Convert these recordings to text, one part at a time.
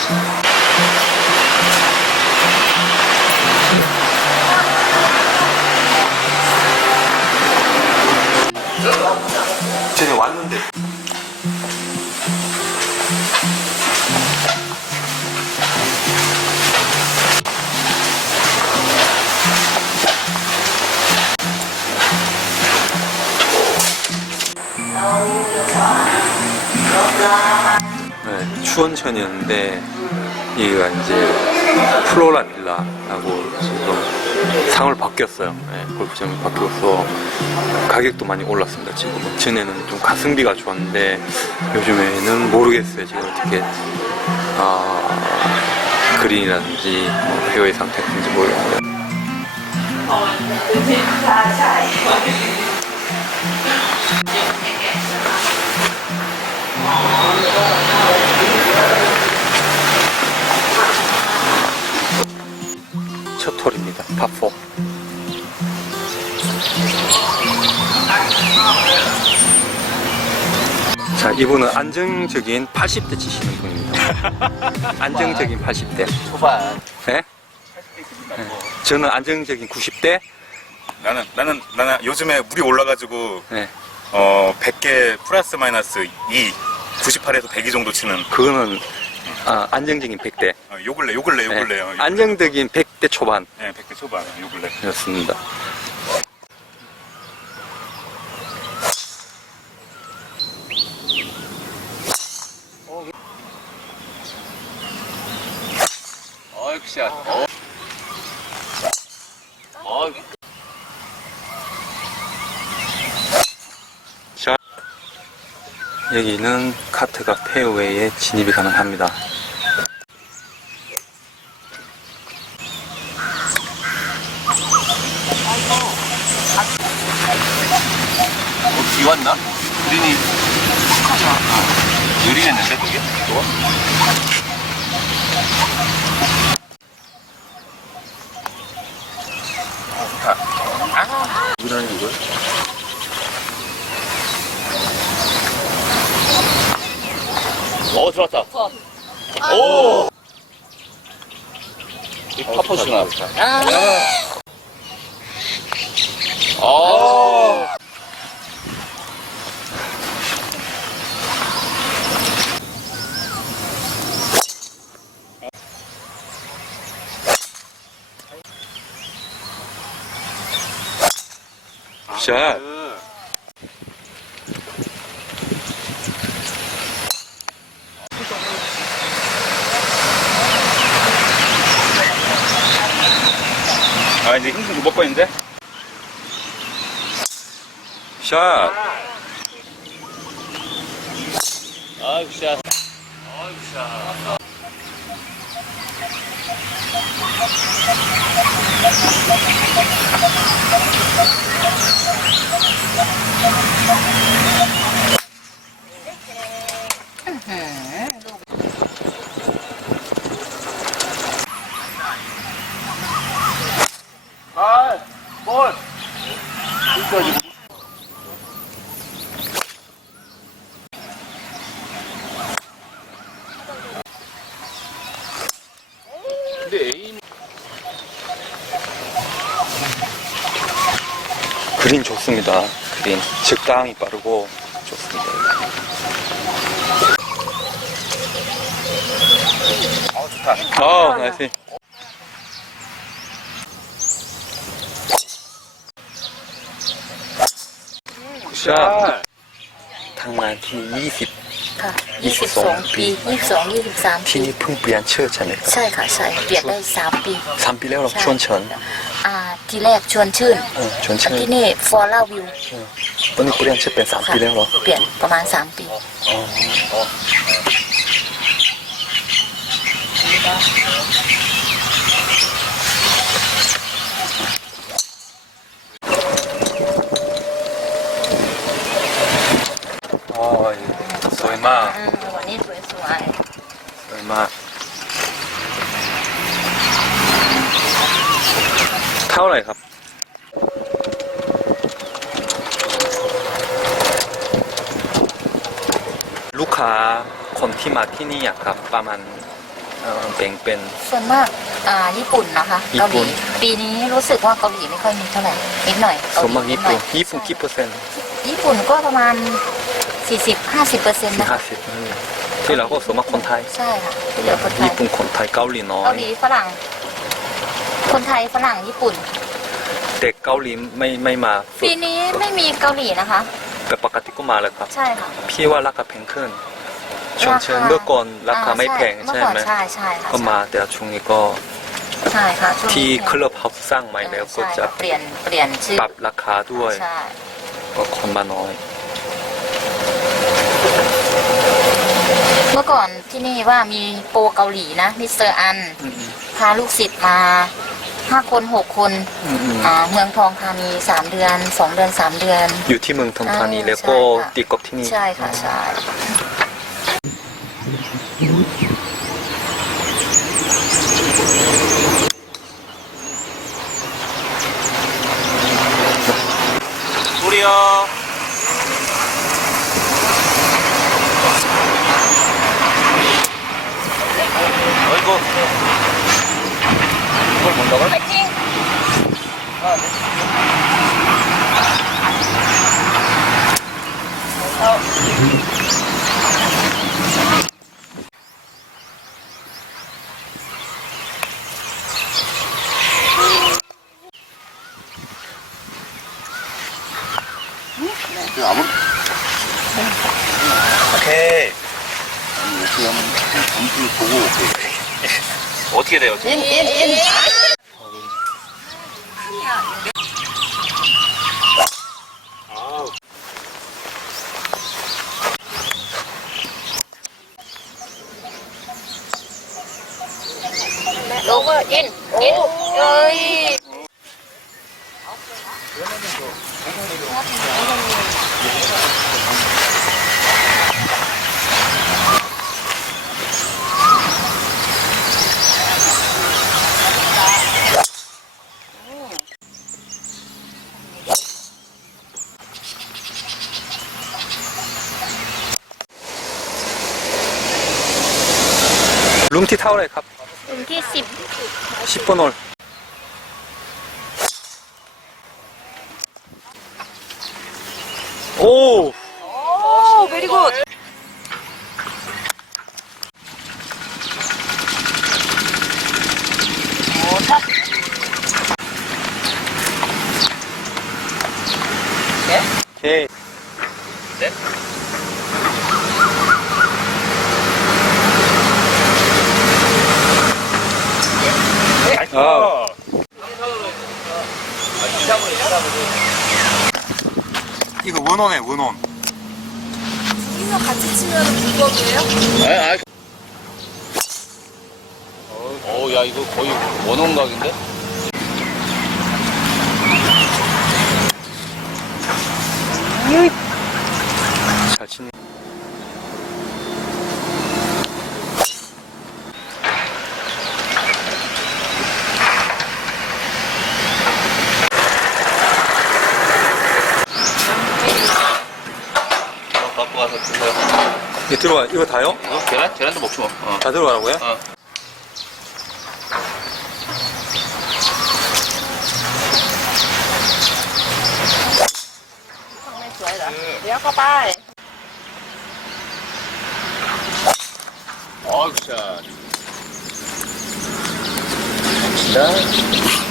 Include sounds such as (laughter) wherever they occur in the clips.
쟤 네, 추원천이었는데 여기가 이제 플로라 빌라라고 지금 상을 바뀌었어요. 네, 골프장이 바뀌어서 가격도 많이 올랐습니다. 지금 전에는 좀 가성비가 좋았는데 요즘에는 모르겠어요. 지금 어떻게 아, 그린이라든지 뭐 페어의 상태인지 모르겠는데 첫 홀입니다. 파4. 자, 이분은 안정적인 80대 치시는 분입니다. (laughs) 안정적인 80대. 초반. 네? 네. 저는 안정적인 90대. 나는 나는 나는 요즘에 물이 올라가지고 네. 어 100개 플러스 마이너스 2 98에서 102 정도 치는 그거는 아, 안정적인 100대. 어, 요 근래 요 근래 요 근래요. 네. 안정적인 100대 초반. 네, 100개 초반 요 근래. 였습니다. 어이, 굿샷. 어. 어, 자, 여기는 카트가 페어웨이에 진입이 가능합니다. 뭐, 비 왔나? 그린이. 느리겠는데, 그게? 저거? 아, 누구라는 이걸? 어, 들어왔다. 오! 이 파퍼싱아. 아. 샷. 아 이제 힘좀 못 있는데. 샷. 아이고, 샷. 아이고, 샷. 아, 볼. 여기까지. 근데 에임 그린 좋습니다. 그린 적당히 빠르고 좋습니다. 어 좋다. 아, 나이스. 샷. 당만 티 20. ค่ะ 22 22 ปี 22 23 ที่ ปี นี่เพิ่งเปลี่ยนชื่อใช่ไหมครับ ใช่ค่ะ ใช่ เปลี่ยนได้ 3 ปี สามปีแล้วเรา ใช่ ชวนเฉิน อ่า ทีแรกชวนชื่นเออชวนอันเฉินที่นี่ฟอร์ล่าวิวตอนนี้เปลี่ยนชื่อเป็นสามค่ะปีแล้วเหรอเปลี่ยนประมาณ3ปีอ๋อโอ้ยสวยมาก อืมวันนี้สวย สวยมาก เท่าไหร่ครับ ลูกค้าคนที่มาที่นี่อะครับ ประมาณเอ่อแบ่งเป็น ส่วนมากอ่าญี่ปุ่นนะคะญี่เกาหปุ่ลีน ปีนี้รู้สึกว่าเกาหลีไม่ค่อยมีเท่าไหร่นิดหน่อยเกาส่วนหลีมากญี่ปุ่นดหอญี่ปุ่นกี่เปอร์เซ็นต์ญี่ปุ่นก็ประมาณ 40-50เปอร์เซ็นต์ที่นะห้าสิบนั่นเองที่เราก็ส่วนมากคนไทย ใช่ค่ะที่เหลือคนไทยญี่ปุ่นคนไทยเกาหลีน้อเกายหลีฝรั่ง คนไทยฝรั่งญี่ปุ่น เด็กเกาหลีไม่ไม่มาฝึปีกนี้ไม่มีเกาหลีนะคะ แต่ปกติก็มาแล้วครับ ใช่ค่ะ พี่ว่าราคาแพงขึ้น ชวนเชิญราคาเมื่อก่อนราคาไม่แพงอ่าใช่เมื่อก่อนไหมใช่ใช่ค่ะก็มาแต่ช่วงนี้ก็ใช่ค่ะช่วงที่นี้เคลับเฮาส์สร้างใหม่แล้วก็ใช่จะค่ะเปลี่ยนเปลี่ยนชื่อปรับราคาด้วยใช่ก็คนมาน้อย เมื่อก่อนที่นี่ว่ามีโปรเกาหลีนะมิสเตอร์อันอืมพาลูกศิษย์มาห้าคนหกคนอืมอืมอ่าเมืองทองธานีสามเดือนสองเดือนสามเดือน อยู่ที่เมืองทองธานีอ่าแล้วก็ใช่ค่ะตีกอบที่นี่ ใช่ค่ะใช่ 우리요. 어이구. 이걸 본다고? 파이팅! 아무 오케이. 그냥 점수를 보고 오케이. 어떻게 돼요? 지금? In in ơi 룸ที่ 타월에 갑. 여기 10. 10번 홀. 오! 오, 메리굿! 오케이. 오케이. 네? 네. 원원에 원원. 아, 아. 어, 야, 이거 거의 원원 각인데? 잘 치네. 어, 갖고 가서 드세요. 이거 들어가. 이거 다요? 이거 계란? 계란도 먹지 뭐. 어. 다 들어가라고요? 어. 어이구, 자. 근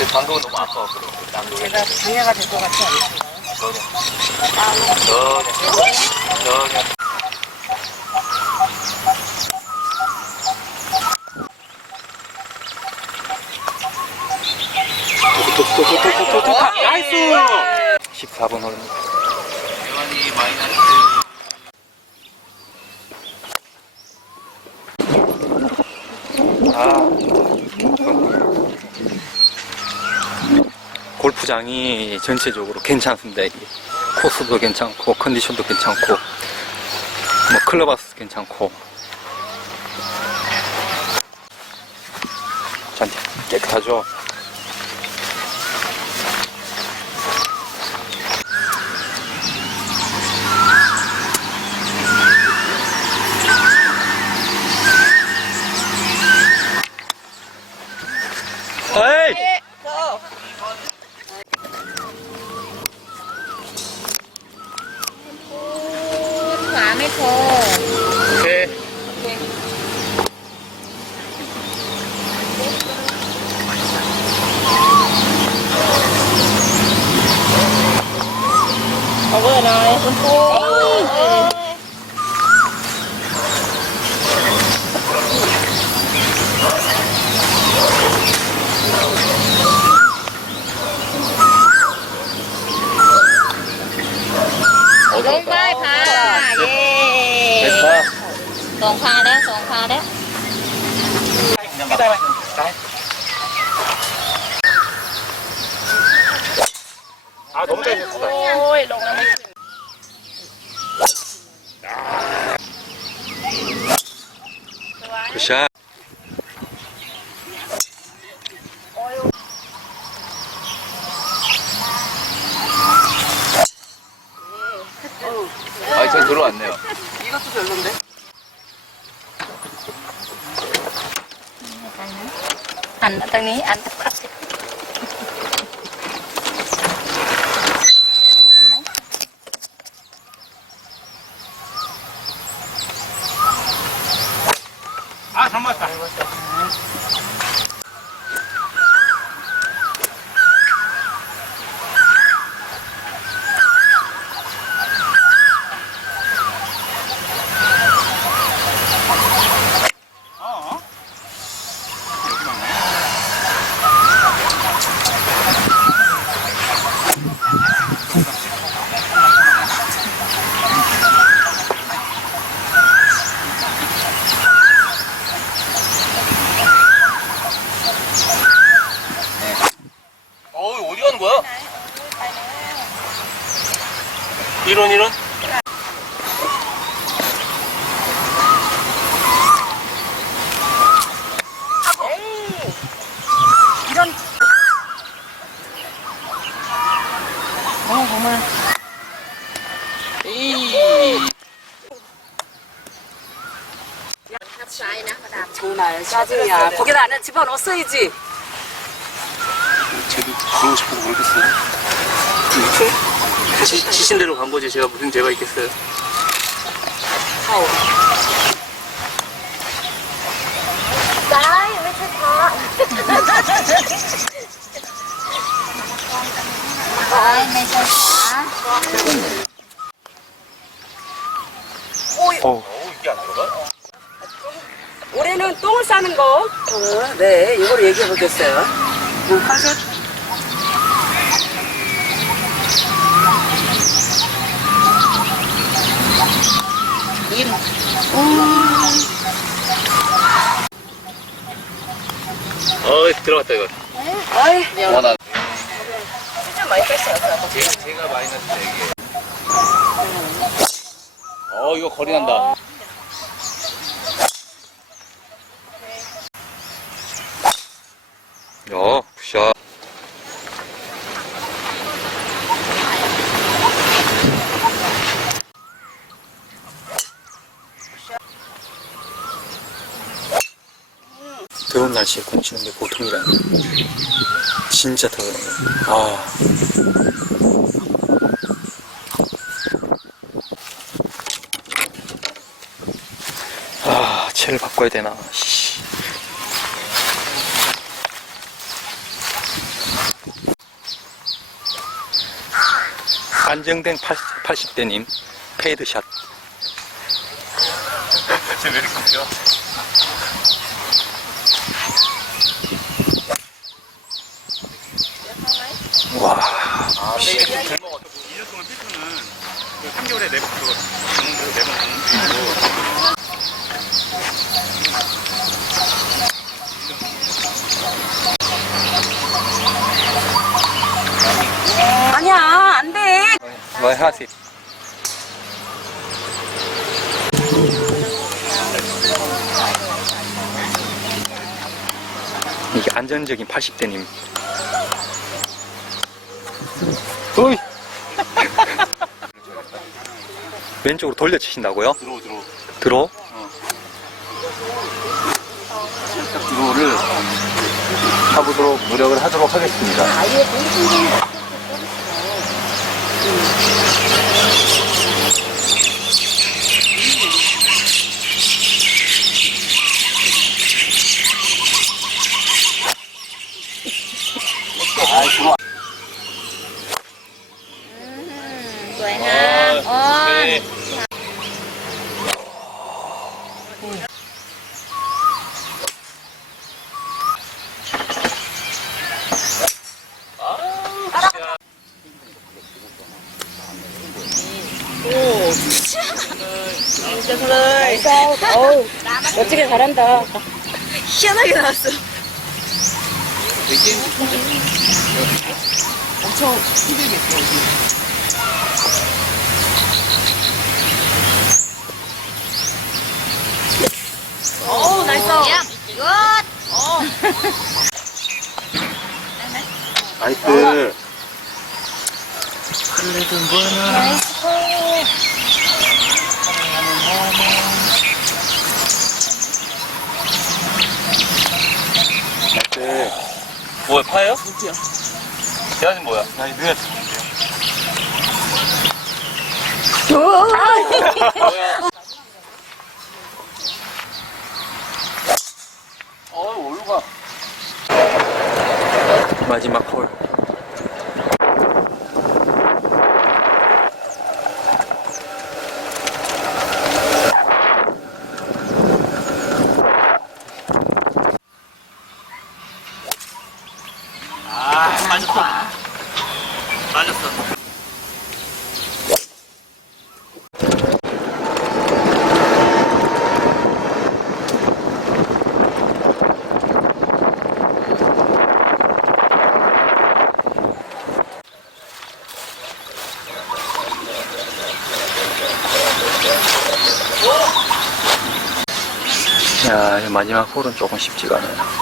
데 방금은 너무 아까웠거든. 제가 방해가 될 것 같지 않으신가요? 전혀. 전혀. 전혀. 나이스! 14번 홀. 대환이 마이너스. 아. 골프장이 전체적으로 괜찮습니다. 이 코스도 괜찮고 컨디션도 괜찮고 뭐 클럽하우스 괜찮고 잔디 깨끗하죠. ไม่โทรโอเคเอาเบอร์หน่อยคุณครู สองพาแล้วสองพาแล้วก็ได้ไหมได้อาผมเป็นโอ้ยลงแล้วไม่ 정말 짜증이야. 아, 거기다 안에 집어넣었어야지. 쟤도 그러고 싶어서 그러겠어요. 지, 지신대로 간 거지 제가 무슨 죄가 있겠어요. 아우. 나이 왜 좋다. 나이 왜 좋다. 어. 어, 이게 안 들어가? 올해는 똥을 싸는 거. 어, 네, 이걸 얘기해 보겠어요. 뭐 컨셉? 어, 들어갔다, 이거. 어이, 와, 나. 좀 많이 뺐어요. 제가, 제가 마이너스 4개. 어, 이거 거리 난다. 야, 굿샷. 더운 날씨에 공 치는 게 보통이라. 진짜 더워요. 아. 아, 채를 바꿔야 되나. 씨. 안정된 80, 대님 페이드샷. 쟤왜 이렇게 웃겨? 와. 아니야, 안 돼. 뭐 하세요? 이게 안전적인 80대님 어이! (laughs) 왼쪽으로 돌려 치신다고요? 들어 들어. 들어? 들어를 타보도록 노력을 하도록 하겠습니다. 음, 멋지게 잘한다. 희한하게 나왔어. 어우, 나이스. 야, 굿! 나이스. 나이스. 뭐야 파예요? 대안이 뭐야? 나 이거 누였어. 어, 올가. 마지막 홀. 마지막 홀은 조금 쉽지가 않아요.